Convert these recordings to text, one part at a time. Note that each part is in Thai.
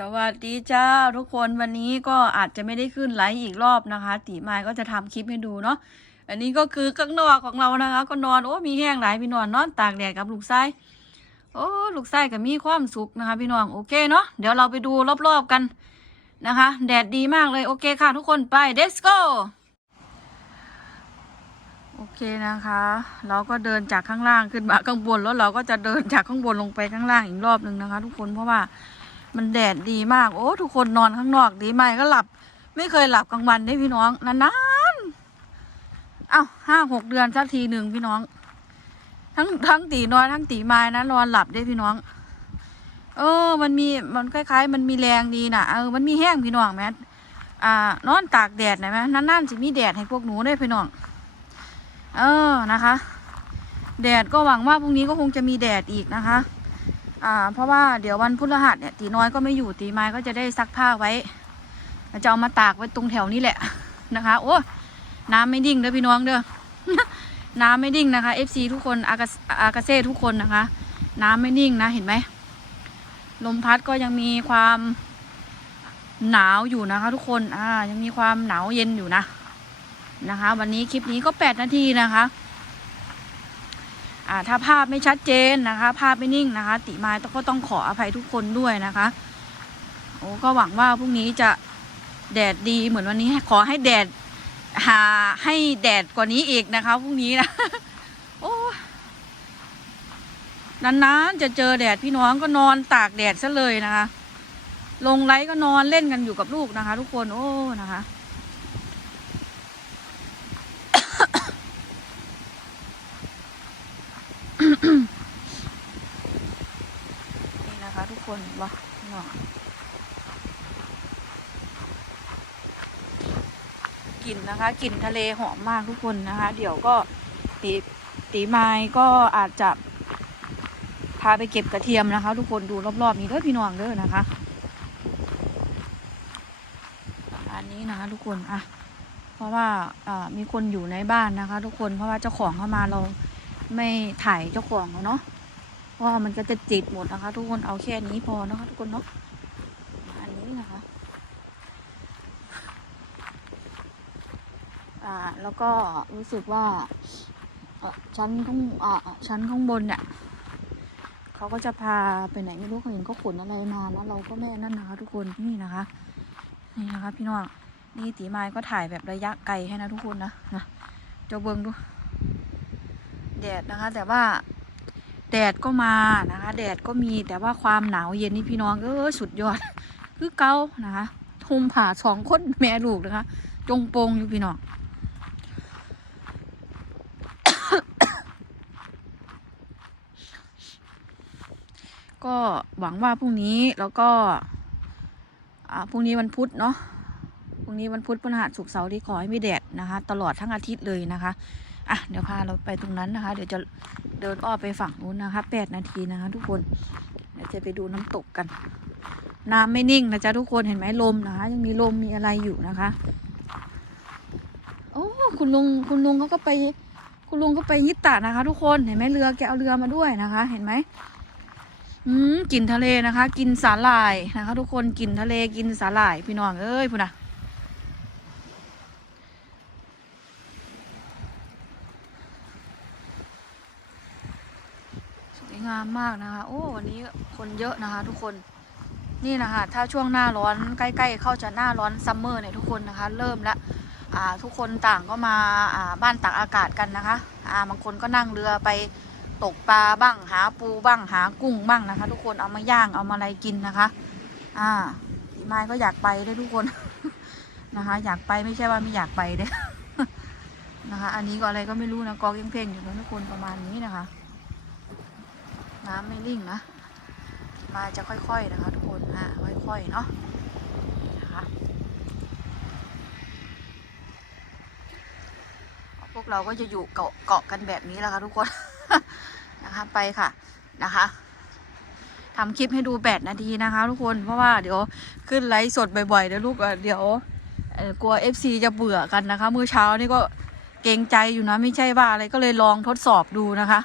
สวัสดีจ้าทุกคนวันนี้ก็อาจจะไม่ได้ขึ้นไลฟ์อีกรอบนะคะ ตีมายก็จะทำคลิปให้ดูเนาะอันนี้ก็คือข้างนอกของเรานะคะ ก็นอนโอ้มีแห้งหลายพี่นอนนอนตากแดดกับลูกไส้โอ้ลูกไส้ก็มีความสุขนะคะ พี่น้องโอเคเนาะเดี๋ยวเราไปดูรอบๆกันนะคะ แดดดีมากเลยโอเคค่ะทุกคนไป let's go โอเคนะคะ เราก็เดินจากข้างล่างขึ้นมาข้างบนแล้วเราก็จะเดินจากข้างบนลงไปข้างล่างอีกรอบหนึ่งนะคะ ทุกคนเพราะว่า มันแดดดีมาก โอ้ ทุกคนนอนข้างนอกดีไหมก็หลับ ไม่เคยหลับกลางวันได้พี่น้องนานๆ เอ้าห้าหกเดือนสักทีหนึ่งพี่น้อง ทั้งทั้งตีนอนทั้งตีไม้นะนอนหลับได้พี่น้อง เออ มันมีมันคล้ายๆ มันมีแรงดีนะเออมันมีแห้งพี่น้องแมทอ่านอนตากแดดหน่อยไหมนั่นๆสิมีแดดให้พวกหนูได้พี่น้อง เออนะคะ แดดก็หวังว่าพรุ่งนี้ก็คงจะมีแดดอีกนะคะ อ่า เพราะว่าเดี๋ยววันพฤหัสเนี่ยตีน้อยก็ไม่อยู่ตีไม้ก็จะได้ซักผ้าไว้จะเอามาตากไว้ตรงแถวนี้แหละนะคะ โอ้น้ำไม่ดิ่งเด้อพี่น้องเด้อน้ำไม่ดิ่งนะคะ FC ทุกคนอากาอากาเซ่ทุกคนนะคะ น้ำไม่นิ่งนะเห็นไหมลมพัดก็ยังมีความหนาวอยู่นะคะ ทุกคนอ่ายังมีความหนาวเย็นอยู่นะนะคะ วันนี้คลิปนี้ก็ 8 นาทีนะคะ ถ้าภาพไม่ชัดเจนนะคะ ภาพไม่นิ่งนะคะ ติมายก็ต้องขออภัยทุกคนด้วยนะคะ โอ้ก็หวังว่าพรุ่งนี้จะแดดดีเหมือนวันนี้ขอให้แดดหาให้แดดกว่านี้อีกนะคะพรุ่งนี้นะโอ้นานๆจะเจอแดดพี่น้องก็นอนตากแดดซะเลยนะคะ ลงไลฟ์ก็นอนเล่นกันอยู่กับลูกนะคะ ทุกคนโอ้นะคะ นี่นะ คะทุกคนว้าเนาะกลิ่นนะคะกลิ่นทะเลหอมมากทุกคนนะคะ เดี๋ยวก็ตีตีไม้ก็อาจจะ พาไปเก็บกระเทียมนะคะ ทุกคนดูรอบๆนี้เด้อพี่น้องเด้อนะคะ อันนี้นะคะทุกคนอะเพราะว่าอ่ามีคนอยู่ในบ้านนะคะ ทุกคนเพราะว่าเจ้าของเข้ามาเราไม่ถ่ายเจ้าของเขาเนาะ เพราะว่ามันก็จะจิตหมดนะคะ ทุกคนเอาแค่นี้พอนะคะทุกคนเนาะอันนี้นะคะอ่าแล้วก็รู้สึกว่าชั้นข้างอ่าชั้นข้างบนเนี่ยเขาก็จะพาไปไหนไม่รู้เขาเห็นเขาขนอะไรมานะเราก็ไม่นั่นนะคะ ทุกคนนี่นะคะ นี่นะคะ พี่น้องนี่ตีไม้ก็ถ่ายแบบระยะไกลให้นะทุกคนนะนะเจะเบิงดูแดดนะคะ แต่ว่า แดดก็มานะคะ แดดก็มีแต่ว่าความหนาวเย็นนี่พี่น้องเออสุดยอด คือเกานะคะทุ่มผ่าสองคนแม่ลูกนะคะ จงโปงอยู่พี่น้องก็หวังว่าพรุ่งนี้แล้วก็อ่าพรุ่งนี้วันพุธเนาะพรุ่งนี้วันพุธพฤหัสศุกร์เสาร์ที่ขอให้ไม่แดดนะคะ ตลอดทั้งอาทิตย์เลยนะคะอะเดี๋ยวพาเราไปตรงนั้นนะคะ เดี๋ยวจะ เดินอ้อมไปฝั่งนู้นนะคะแปดนาทีนะคะทุกคนเดี๋ยวจะไปดูน้ำตกกัน น้ำไม่นิ่งนะจ๊ะทุกคนเห็นไหมลมนะคะ ยังมีลมมีอะไรอยู่นะคะโอ้คุณลุงคุณลุงเขาก็ไป คุณลุงก็ไปยิตตะนะคะ ทุกคนเห็นไหมเรือแกเอาเรือมาด้วยนะคะ เห็นไหมอืมกลิ่นทะเลนะคะ กินสาหร่ายนะคะ ทุกคนกลิ่นทะเลกินสาหร่ายพี่น้องเอ้ยพูดนะ สวย งามมากนะคะ โอ้วันนี้คนเยอะนะคะ ทุกคนนี่นะคะถ้าช่วงหน้าร้อนใกล้ๆเข้าจะหน้าร้อนซัมเมอร์เนี่ยทุกคนนะคะ เริ่มแล้วทุกคนต่างก็มาาบ้านตากอากาศกันนะคะาบางคนก็นั่งเรือไปตกปลาบ้างหาปูบ้างหากุ้งบ้างนะคะ ทุกคนเอามาย่างเอามาอะไรกินนะคะ อ่าพี่ไม้ก็อยากไปด้วยทุกคนนะคะ อยากไปไม่ใช่ว่าไม่อยากไปเด้นะคะ อันนี้ก็อะไรก็ไม่รู้นะกองเพ่งๆอยู่นะทุกคนประมาณนี้นะคะ น้ำไม่ริ่งนะ มาจะค่อยๆนะคะ ทุกคนอ่าค่อยๆเนาะนะคะพวกเราก็จะอยู่เกาะเกาะกันแบบนี้แหละค่ะทุกคนนะคะไปค่ะนะคะทำคลิปให้ดูแปดนาทีนะคะ ทุกคนเพราะว่าเดี๋ยวขึ้นไลฟ์สดบ่อยๆเดี๋ยวลูกเดี๋ยวกลัว FC จะเบื่อกันนะคะเมื่อเช้านี่ก็เกรงใจอยู่นะไม่ใช่ว่าอะไรก็เลยลองทดสอบดูนะคะ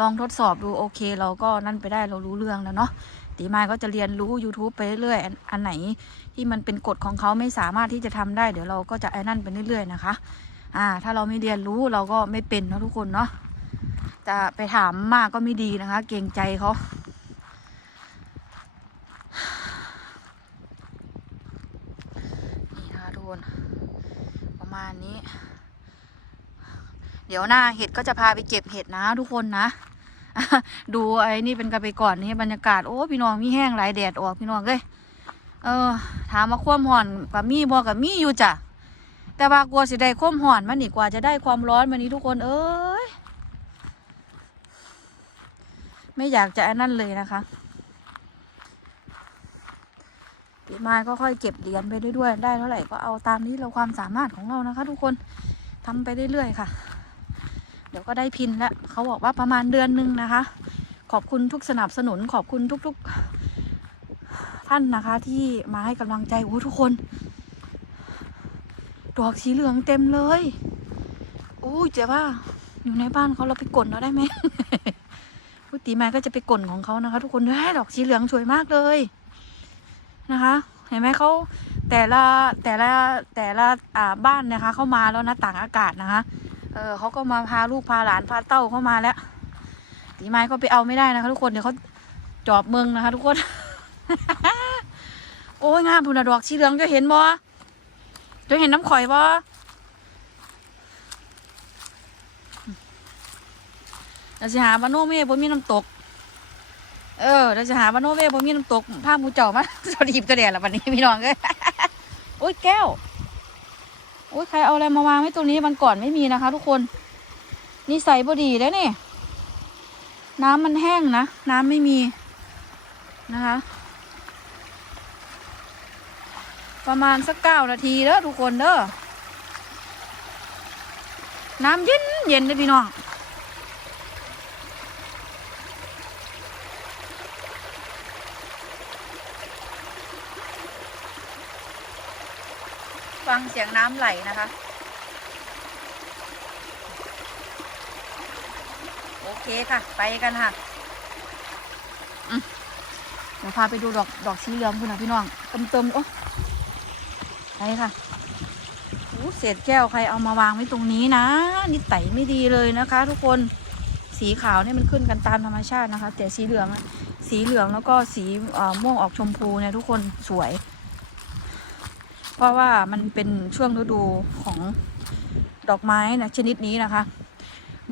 ลองทดสอบดูโอเค เราก็นั่นไปได้เรารู้เรื่องแล้วเนาะตีม้ก็จะเรียนรู้ YouTube ไปเรื่อยๆอันไหนที่มันเป็นกฎของเขาไม่สามารถที่จะทำได้ เดี๋ยวเราก็จะไอ้นั่นไปเรื่อยๆนะคะ อ่า ถ้าเราไม่เรียนรู้เราก็ไม่เป็นนะทุกคนเนาะจะไปถามมากก็ไม่ดีนะคะ เกรงใจเขานี่นะคะทุกคนประมาณนี้ เดี๋ยวหน้าเห็ดก็จะพาไปเก็บเห็ดนะทุกคนนะ ดูไอ้นี่เป็นกันไปก่อนนี่บรรยากาศโอ้พี่น้องมีแห้งหลายแดดออกพี่น้องเอ้ยเออ ถามมาความห่อนกับมีบอกับมีอยู่จ้ะแต่ว่ากลัวสิได้ความห่อนมันนี่กว่าจะได้ความร้อนวันนี้ทุกคนเอ้ยไม่อยากจะอันนั่นเลยนะคะปีไม้ก็ค่อยเก็บเหรียญไปเรื่อยๆได้เท่าไหร่ก็เอาตามนี้เราความสามารถของเรานะคะ ทุกคนทำไปเรื่อยๆค่ะ ดี๋ยวก็ได้พินแล้วเขาบอกว่าประมาณเดือนหนึ่งนะคะ ขอบคุณทุกสนับสนุนขอบคุณทุกๆ ท่านนะคะ ที่มาให้กำลังใจโอ้ทุกคนดอกสีเหลืองเต็มเลยโอ้เจ๊ว่าอยู่ในบ้านเขาเราไปกลนเราได้ไหมพุตีแม่ก็จะไปกลนของเขานะคะ ทุกคนเฮ้ยดอกสีเหลืองสวยมากเลยนะคะ เห็นไหมเขาแต่ละแต่ละแต่ละอ่าบ้านนะคะ เข้ามาแล้วนะต่างอากาศนะคะ เออเขาก็มาพาลูกพาหลานพาเต้าเข้ามาแล้วตีไม้ก็ไปเอาไม่ได้นะคะทุกคนเดี๋ยวเขาจอบเมืองนะคะ ทุกคน โอ้ยงามพุนนดอกสีเหลืองจะเห็นบ่จะเห็นน้ำข่อยบ่เราจะหาบานโนเม่บ่มีน้ำตก เออเราจะหาบานโนเม่บ่มีน้ำตกภาพมูเจ้ามาสดีกระเดียดละวันนี้พี่น้องเอ้ยโอ้ยแก้ว อ้ยใครเอาอะไรมาวางไว้ตรงนี้มันก่อนไม่มีนะคะ ทุกคนนี่ใส่บดีแล้วนี่น้ำมันแห้งนะ น้ำไม่มีนะคะ ประมาณสักเก้านาทีเด้อทุกคนเด้อน้ำเย็นเย็นเลยพี่น้อง ฟังเสียงน้ำไหลนะคะ โอเคค่ะ ไปกันค่ะเดี๋ยวพาไปดูดอกดอกสีเหลืองคุณนะพี่น้องเติมๆโอ้ไปค่ะโอ้เศษแก้วใครเอามาวางไว้ตรงนี้นะนี่ไต่ไม่ดีเลยนะคะ ทุกคนสีขาวเนี่ยมันขึ้นกันตามธรรมชาตินะคะ แต่สีเหลืองสีเหลืองแล้วก็สีม่วงออกชมพูเนี่ยทุกคนสวย เพราะว่ามันเป็นช่วงฤดูของดอกไม้นะชนิดนี้นะคะ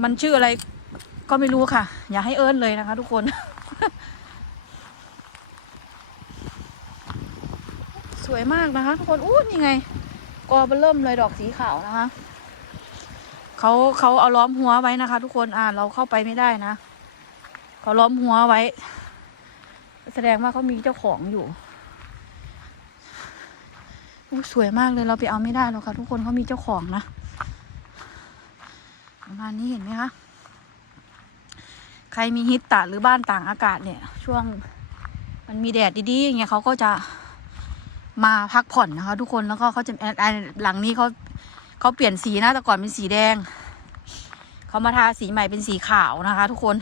มันชื่ออะไรก็ไม่รู้ค่ะ อย่าให้เอิ้นเลยนะคะ ทุกคน สวยมากนะคะ ทุกคนอู้นี่ไง กอเบอเริ่มเลยดอกสีขาวนะคะเขาเขาเอาล้อมหัวไว้นะคะ ทุกคนอ่าเราเข้าไปไม่ได้นะเขาล้อมหัวไว้ แสดงว่าเขามีเจ้าของอยู่ สวยมากเลยเราไปเอาไม่ได้หรอกค่ะ ทุกคนเขามีเจ้าของนะประมาณนี้เห็นไหมคะใครมีฮิตตะหรือบ้านต่างอากาศเนี่ย ช่วงมันมีแดดดีๆอย่างเงี้ยเขาก็จะมาพักผ่อนนะคะ ทุกคนแล้วก็เขาจะอ่าอ่าหลังนี้เขาเขาเปลี่ยนสีนะแต่ก่อนเป็นสีแดงเขามาทาสีใหม่เป็นสีขาวนะคะ ทุกคน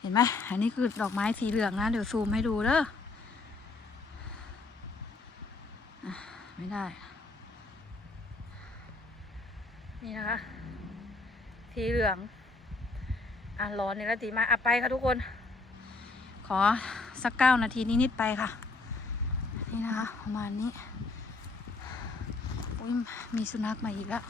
เห็นไหมอันนี้คือดอกไม้สีเหลืองนะ เดี๋ยวซูมให้ดูเด้ออะ ไม่ได้ นี่นะคะสีเหลือง อะร้อนนี่ละตีมาอะไปค่ะทุกคน ขอสักเก้านาทีนิดๆไปค่ะ นี่นะคะ ประมาณนี้ อุ้ยมีสุนัขมาอีกแล้ว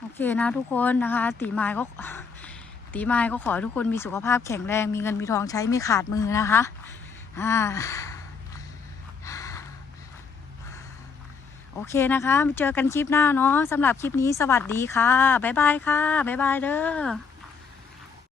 โอเคนะทุกคนนะคะ ตีไม้ก็ ตีไม้ก็ขอทุกคนมีสุขภาพแข็งแรง มีเงินมีทองใช้ไม่ขาดมือนะคะ อ่า โอเคนะคะมาเจอกันคลิปหน้าเนาะสำหรับคลิปนี้สวัสดีค่ะ บ๊ายบายค่ะ บ๊ายบายเด้อ